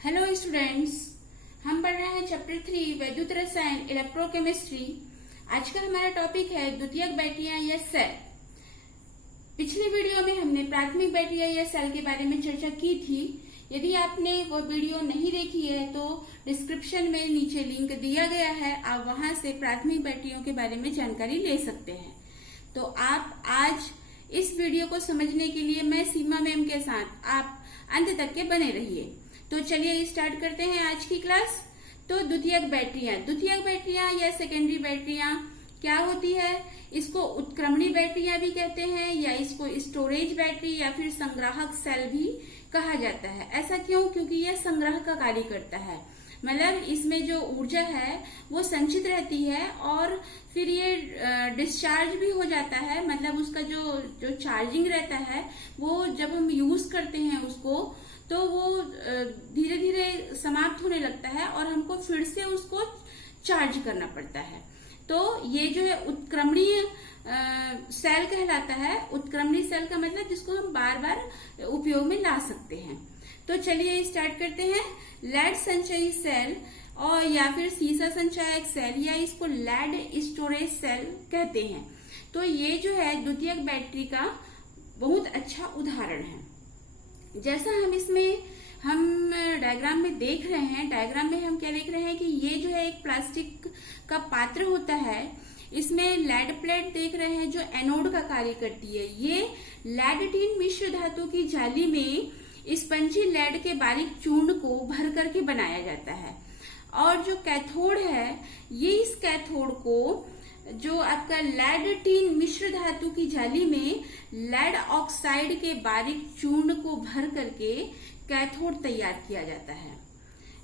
Hello students, हम पढ़ रहे हैं चैप्टर 3 वैद्युत रसायन इलेक्ट्रोकेमिस्ट्री। आज का हमारा टॉपिक है द्वितीयक बैटरियां या सेल। पिछली वीडियो में हमने प्राथमिक बैटरियां या सेल के बारे में चर्चा की थी। यदि आपने वो वीडियो नहीं देखी है तो डिस्क्रिप्शन में नीचे लिंक दिया गया है, आप वहां से प्राथमिक बैटरियों के बारे में जानकारी ले सकते हैं। तो आप आज इस वीडियो को समझने के लिए मैं सीमा मैम के साथ आप अंत तक के बने रहिए। तो चलिए स्टार्ट करते हैं आज की क्लास। तो द्वितीयक बैटरियां या सेकेंडरी बैटरियां क्या होती है? इसको उत्क्रमणी बैटरियां भी कहते हैं या इसको स्टोरेज बैटरी या फिर संग्राहक सेल भी कहा जाता है। ऐसा क्यों? क्योंकि यह संग्रह का कार्य करता है, मतलब इसमें जो ऊर्जा है वो संचित रहती है और फिर ये डिस्चार्ज भी हो जाता है। मतलब उसका जो चार्जिंग रहता है वो जब हम यूज करते हैं उसको तो वो धीरे धीरे समाप्त होने लगता है और हमको फिर से उसको चार्ज करना पड़ता है। तो ये जो है उत्क्रमणीय सेल कहलाता है। उत्क्रमणीय सेल का मतलब जिसको हम बार बार उपयोग में ला सकते हैं। तो चलिए स्टार्ट करते हैं। लेड संचयी सेल और या फिर सीसा संचायक सेल या इसको लेड स्टोरेज सेल कहते हैं। तो ये जो है द्वितीयक बैटरी का बहुत अच्छा उदाहरण है। जैसा हम डायग्राम में देख रहे हैं, डायग्राम में हम क्या देख रहे हैं कि ये जो है एक प्लास्टिक का पात्र होता है। इसमें लेड प्लेट देख रहे हैं जो एनोड का कार्य करती है। ये लेड टिन मिश्र धातु की जाली में स्पंजी लेड के बारीक चूर्ण को भर करके बनाया जाता है। और जो कैथोड है, ये इस कैथोड को जो आपका लेड टिन मिश्र धातु की जाली में लेड ऑक्साइड के बारीक चूर्ण को भर करके कैथोड तैयार किया जाता है।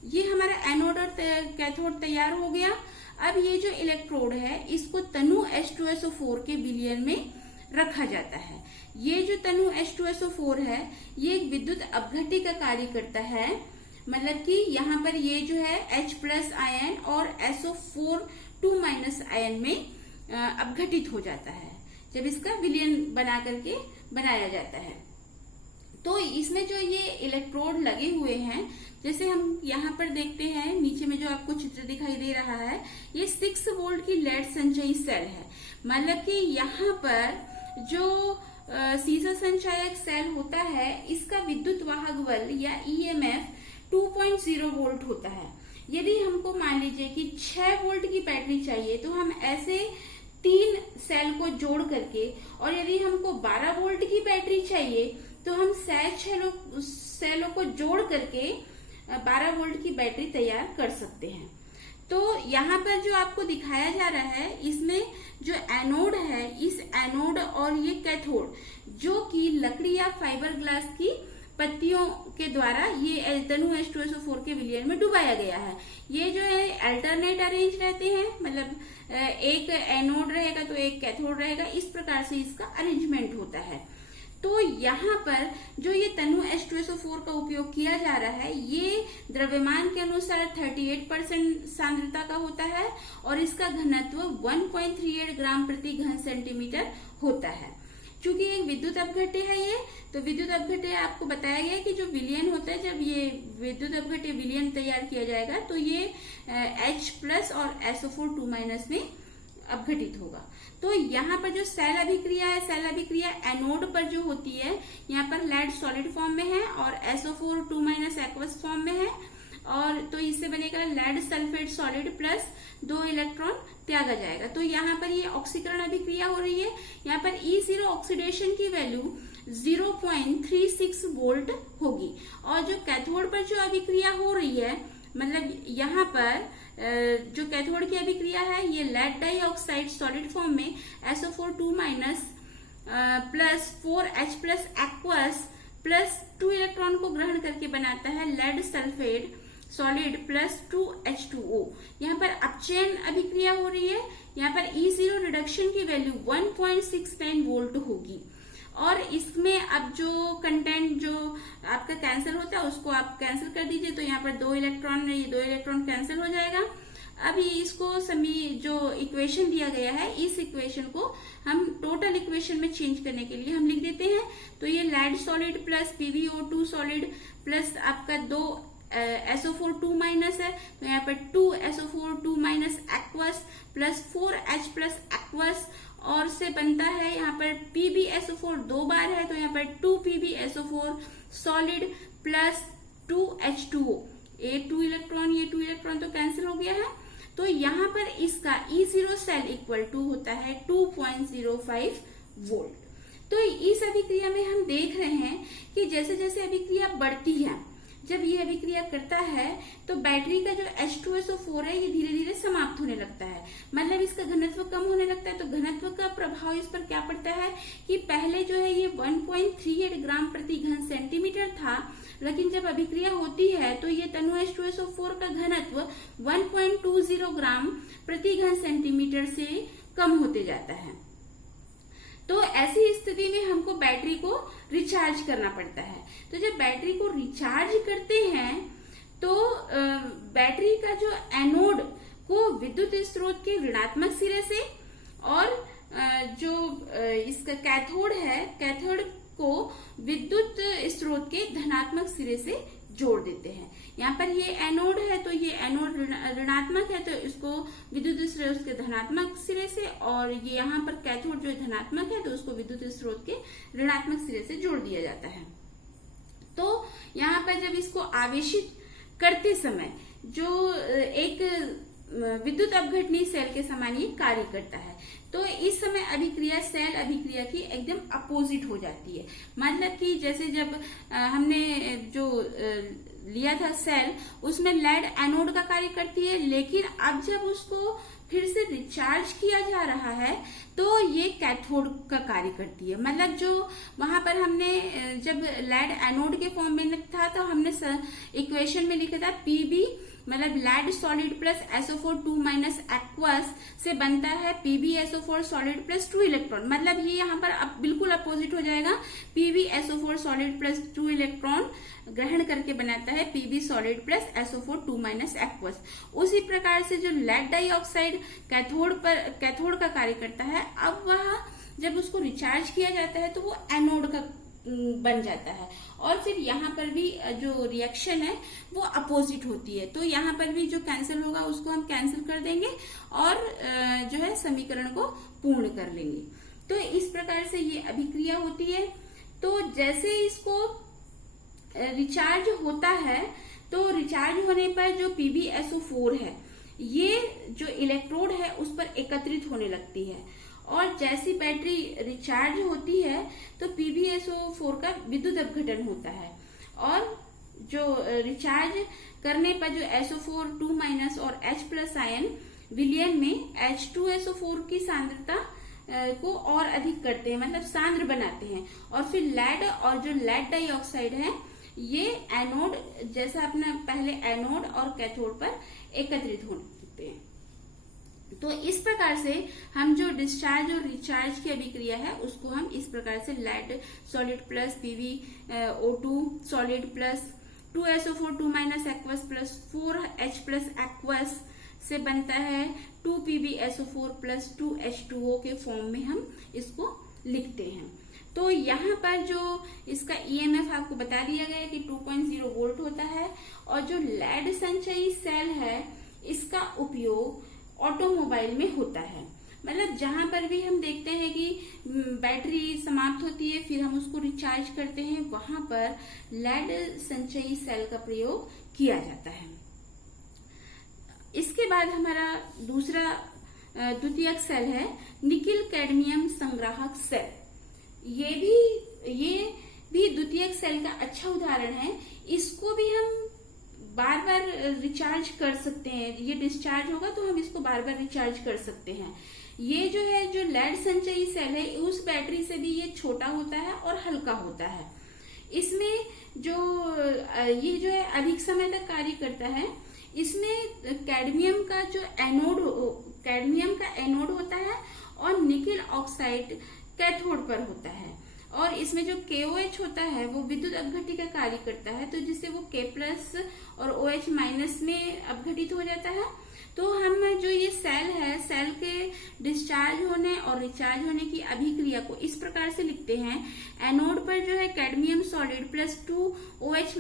ये हमारा एनोड और कैथोड तैयार हो गया। अब ये जो इलेक्ट्रोड है इसको तनु H2SO4 के विलयन में रखा जाता है। ये जो तनु H2SO4 है ये एक विद्युत अपघट्य का कार्य करता है। मतलब कि यहाँ पर ये जो है H+ आयन और SO4 2- आयन में अपघटित हो जाता है जब इसका विलयन बना करके बनाया जाता है। तो इसमें जो ये इलेक्ट्रोड लगे हुए हैं, जैसे हम यहाँ पर देखते हैं नीचे में जो आपको चित्र दिखाई दे रहा है, ये 6 वोल्ट की लेड संचयी सेल है। मतलब कि यहाँ पर जो सीसा संचायक सेल होता है इसका विद्युत वाहक बल या EMF 2.0 वोल्ट होता है। यदि हमको मान लीजिए कि 6 वोल्ट की बैटरी चाहिए तो हम ऐसे 3 सेल को जोड़ करके, और यदि हमको 12 वोल्ट की बैटरी चाहिए तो हम 6 सेलों को जोड़ करके 12 वोल्ट की बैटरी तैयार कर सकते हैं। तो यहाँ पर जो आपको दिखाया जा रहा है इसमें जो एनोड है, इस एनोड और ये कैथोड जो कि लकड़ी या फाइबर ग्लास की पत्तियों के द्वारा ये तनु H2SO4 के विलयन में डुबाया गया है। ये जो है अल्टरनेट अरेंज रहते हैं, मतलब एक एनोड रहेगा तो एक कैथोड रहेगा, इस प्रकार से इसका अरेंजमेंट होता है। तो यहाँ पर जो ये तनु H2SO4 का उपयोग किया जा रहा है ये द्रव्यमान के अनुसार 38% सांद्रता का होता है और इसका घनत्व 1.38 ग्राम प्रति घन सेंटीमीटर होता है। चूंकि एक विद्युत अपघट्य है ये, तो विद्युत अपघट्य आपको बताया गया कि जो विलयन होता है, जब ये विद्युत अपघट्य विलयन तैयार किया जाएगा तो ये H+ और SO4 2- में अपघटित होगा। तो यहाँ पर जो सेल अभिक्रिया है, सेल अभिक्रिया एनोड पर जो होती है, यहाँ पर लेड सॉलिड फॉर्म में है और SO4 2- एक्वस फॉर्म में है। और तो इससे बनेगा lead sulphate solid plus 2 electron त्यागा जाएगा। तो यहाँ पर ये ऑक्सीकरण अभिक्रिया हो रही है। यहाँ पर E0 ऑक्सीडेशन की वैल्यू 0.36 वोल्ट होगी। और जो कैथोड पर जो अभिक्रिया हो रही है, मतलब यहाँ पर जो कैथोड की अभिक्रिया है ये लेड डाइऑक्साइड सॉलिड फॉर्म में SO4 2- plus 4H+ aqueous plus 2 electron को ग्रहण करके बनाता है lead sulphate solid plus 2H2O। यहाँ पर अपचयन अभिक्रिया हो रही है। यहाँ पर E0 रिडक्शन की वैल्यू 1.69 वोल्ट होगी। और इसमें अब जो कंटेंट जो आपका कैंसिल होता है उसको आप कैंसिल कर दीजिए, तो यहाँ पर 2 इलेक्ट्रॉन कैंसिल हो जाएगा। अब इसको जो इक्वेशन दिया गया है, इस इक्वेशन को हम टोटल इक्वेशन में चेंज करने के लिए हम लिख देते हैं। तो ये lead solid plus PbO2 solid plus आपका 2 SO4 2 माइनस है तो यहाँ पर 2SO4 2 minus aqueous plus 4H plus aqueous, और से बनता है यहाँ पर PbSO4 दो बार है तो यहाँ पर 2PbSO4 सॉलिड प्लस 2H2O, ये 2 इलेक्ट्रॉन तो कैंसिल हो गया है। तो यहाँ पर इसका E0 सेल इक्वल टू होता है 2.05 वोल्ट। तो इस अभिक्रिया में हम देख रहे हैं कि जैसे जैसे अभिक्रिया बढ़ती है, जब ये अभिक्रिया करता है तो बैटरी का जो H2SO4 है ये धीरे धीरे समाप्त होने लगता है, मतलब इसका घनत्व कम होने लगता है। तो घनत्व का प्रभाव इस पर क्या पड़ता है कि पहले जो है ये 1.38 ग्राम प्रति घन सेंटीमीटर था, लेकिन जब अभिक्रिया होती है तो ये तनु H2SO4 का घनत्व 1.20 ग्राम प्रति घन सेंटीमीटर से कम होते जाता है। तो ऐसी स्थिति में हमको बैटरी को रिचार्ज करना पड़ता है। तो जब बैटरी को रिचार्ज करते हैं तो बैटरी का जो एनोड को विद्युत स्रोत के ऋणात्मक सिरे से और जो इसका कैथोड है, कैथोड को विद्युत स्रोत के धनात्मक सिरे से जोड़ देते हैं। यहाँ पर ये एनोड है तो ये एनोड ऋणात्मक है तो इसको विद्युत स्रोत के धनात्मक सिरे से, और ये यहाँ पर कैथोड जो धनात्मक है तो उसको विद्युत स्रोत के ऋणात्मक सिरे से जोड़ दिया जाता है। तो यहाँ पर जब इसको आवेशित करते समय जो एक विद्युत अपघटनी सेल के समान ये कार्य करता है, तो इस समय अभिक्रिया सेल अभिक्रिया की एकदम अपोजिट हो जाती है। मतलब कि जैसे जब हमने जो लिया था सेल, उसमें लेड एनोड का कार्य करती है, लेकिन अब जब उसको फिर से रिचार्ज किया जा रहा है तो ये कैथोड का कार्य करती है। मतलब जो वहां पर हमने जब लेड एनोड के फॉर्म में था तो हमने इक्वेशन में लिखा था Pb मतलब lead solid plus SO4 2 minus aqueous से बनता है PbSO4 सॉलिड प्लस 2 इलेक्ट्रॉन। मतलब ये यहाँ पर अब बिल्कुल अपोजिट हो जाएगा, PbSO4 सॉलिड प्लस 2 इलेक्ट्रॉन ग्रहण करके बनाता है Pb solid plus SO4 2 minus aqueous. उसी प्रकार से जो लेड डाइऑक्साइड कैथोड का कार्य करता है, अब वह जब उसको रिचार्ज किया जाता है तो वो एनोड का बन जाता है, और फिर यहाँ पर भी जो रिएक्शन है वो अपोजिट होती है। तो यहाँ पर भी जो कैंसिल होगा उसको हम कैंसिल कर देंगे और जो है समीकरण को पूर्ण कर लेंगे। तो इस प्रकार से ये अभिक्रिया होती है। तो जैसे इसको रिचार्ज होता है तो रिचार्ज होने पर जो PbSO4 है ये जो इलेक्ट्रोड है उस पर एकत्रित होने लगती है, और जैसी बैटरी रिचार्ज होती है तो PbSO4 का विद्युत अपघटन होता है, और जो रिचार्ज करने पर जो SO4 2 माइनस और H प्लस आयन विलयन में H2SO4 की सांद्रता को और अधिक करते हैं, मतलब सांद्र बनाते हैं, और फिर लेड और जो लेड डाइऑक्साइड है ये एनोड जैसा अपना पहले एनोड और कैथोड पर एकत्रित होते हैं। तो इस प्रकार से हम जो डिस्चार्ज और रिचार्ज की अभिक्रिया है उसको हम इस प्रकार से lead solid plus PbO2 solid plus 2SO4 2 minus aqueous plus 4H plus aqueous से बनता है 2PbSO4 प्लस 2H2O के फॉर्म में हम इसको लिखते हैं। तो यहाँ पर जो इसका EMF आपको बता दिया गया है कि 2.0 वोल्ट होता है, और जो लेड संचयी सेल है इसका उपयोग ऑटोमोबाइल में होता है। मतलब जहां पर भी हम देखते हैं कि बैटरी समाप्त होती है फिर हम उसको रिचार्ज करते हैं, वहां पर लेड संचयी सेल का प्रयोग किया जाता है। इसके बाद हमारा दूसरा द्वितीयक सेल है निकिल कैडमियम संग्राहक सेल। ये भी द्वितीयक सेल का अच्छा उदाहरण है। इसको भी हम बार बार रिचार्ज कर सकते हैं। ये डिस्चार्ज होगा तो हम इसको बार बार रिचार्ज कर सकते हैं। ये जो है जो लेड संचयी सेल है उस बैटरी से भी ये छोटा होता है और हल्का होता है। इसमें जो ये जो है अधिक समय तक कार्य करता है। इसमें कैडमियम का एनोड होता है और निकिल ऑक्साइड कैथोड पर होता है, और इसमें जो KOH होता है वो विद्युत अपघट्य का कार्य करता है, तो जिससे वो K+ और OH- में अपघटित हो जाता है। तो हम जो ये सेल है, सेल के डिस्चार्ज होने और रिचार्ज होने की अभिक्रिया को इस प्रकार से लिखते हैं। एनोड पर जो है cadmium solid plus 2 OH-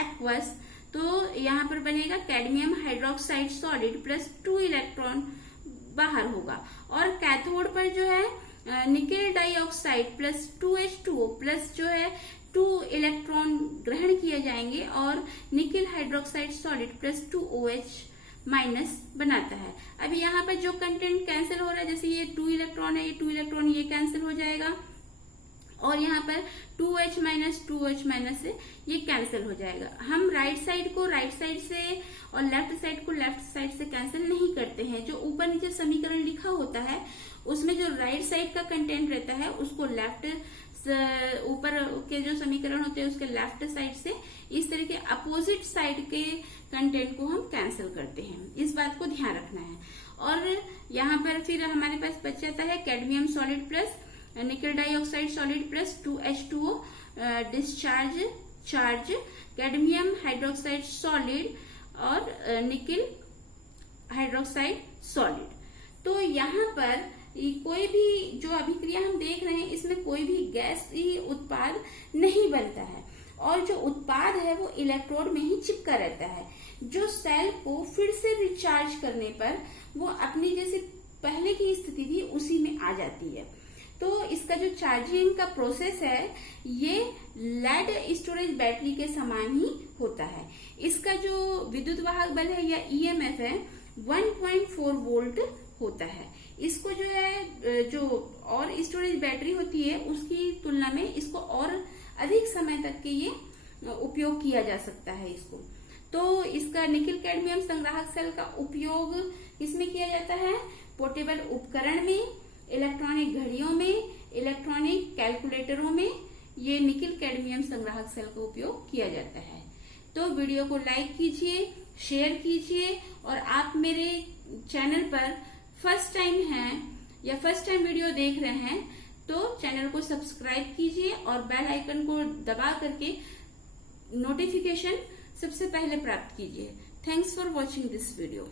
aqueous तो यहाँ पर बनेगा cadmium hydroxide solid plus 2 electron बाहर होगा। और कैथोड पर जो है nickel dioxide plus 2H2O plus जो है 2 इलेक्ट्रॉन ग्रहण किए जाएंगे और nickel hydroxide solid plus 2OH minus बनाता है। अब यहाँ पर जो कंटेंट कैंसिल हो रहा है, जैसे ये 2 इलेक्ट्रॉन है, ये 2 इलेक्ट्रॉन ये कैंसिल हो जाएगा और यहाँ पर 2H माइनस से ये कैंसिल हो जाएगा। हम राइट साइड को राइट साइड से और लेफ्ट साइड को लेफ्ट साइड से कैंसिल नहीं करते हैं। जो ऊपर नीचे समीकरण लिखा होता है उसमें जो राइट साइड का कंटेंट रहता है उसको लेफ्ट, ऊपर के जो समीकरण होते हैं उसके लेफ्ट साइड से इस तरह के अपोजिट साइड के कंटेंट को हम कैंसिल करते हैं। इस बात को ध्यान रखना है। और यहाँ पर फिर हमारे पास बच जाता है cadmium solid plus nickel dioxide solid plus 2H2O discharge charge cadmium hydroxide solid और निकेल हाइड्रोक्साइड सॉलिड। तो यहाँ पर कोई भी जो अभिक्रिया हम देख रहे हैं इसमें कोई भी गैस ही उत्पाद नहीं बनता है और जो उत्पाद है वो इलेक्ट्रोड में ही चिपका रहता है, जो सेल को फिर से रिचार्ज करने पर वो अपनी जैसे पहले की स्थिति थी उसी में आ जाती है। तो इसका जो चार्जिंग का प्रोसेस है ये लेड स्टोरेज बैटरी के समान ही होता है। इसका जो विद्युत वाहक बल है या EMF है 1.4 वोल्ट होता है। इसको जो है जो और स्टोरेज बैटरी होती है उसकी तुलना में इसको और अधिक समय तक के ये उपयोग किया जा सकता है इसको। तो इसका निकेल कैडमियम संग्राहक सेल का उपयोग इसमें किया जाता है पोर्टेबल उपकरण में, इलेक्ट्रॉनिक घड़ियों में, इलेक्ट्रॉनिक कैलकुलेटरों में ये निकेल कैडमियम संग्राहक सेल का उपयोग किया जाता है। तो वीडियो को लाइक कीजिए, शेयर कीजिए और आप मेरे चैनल पर फर्स्ट टाइम हैं या फर्स्ट टाइम वीडियो देख रहे हैं तो चैनल को सब्सक्राइब कीजिए और बेल आइकन को दबा करके नोटिफिकेशन सबसे पहले प्राप्त कीजिए। Thanks for watching this video.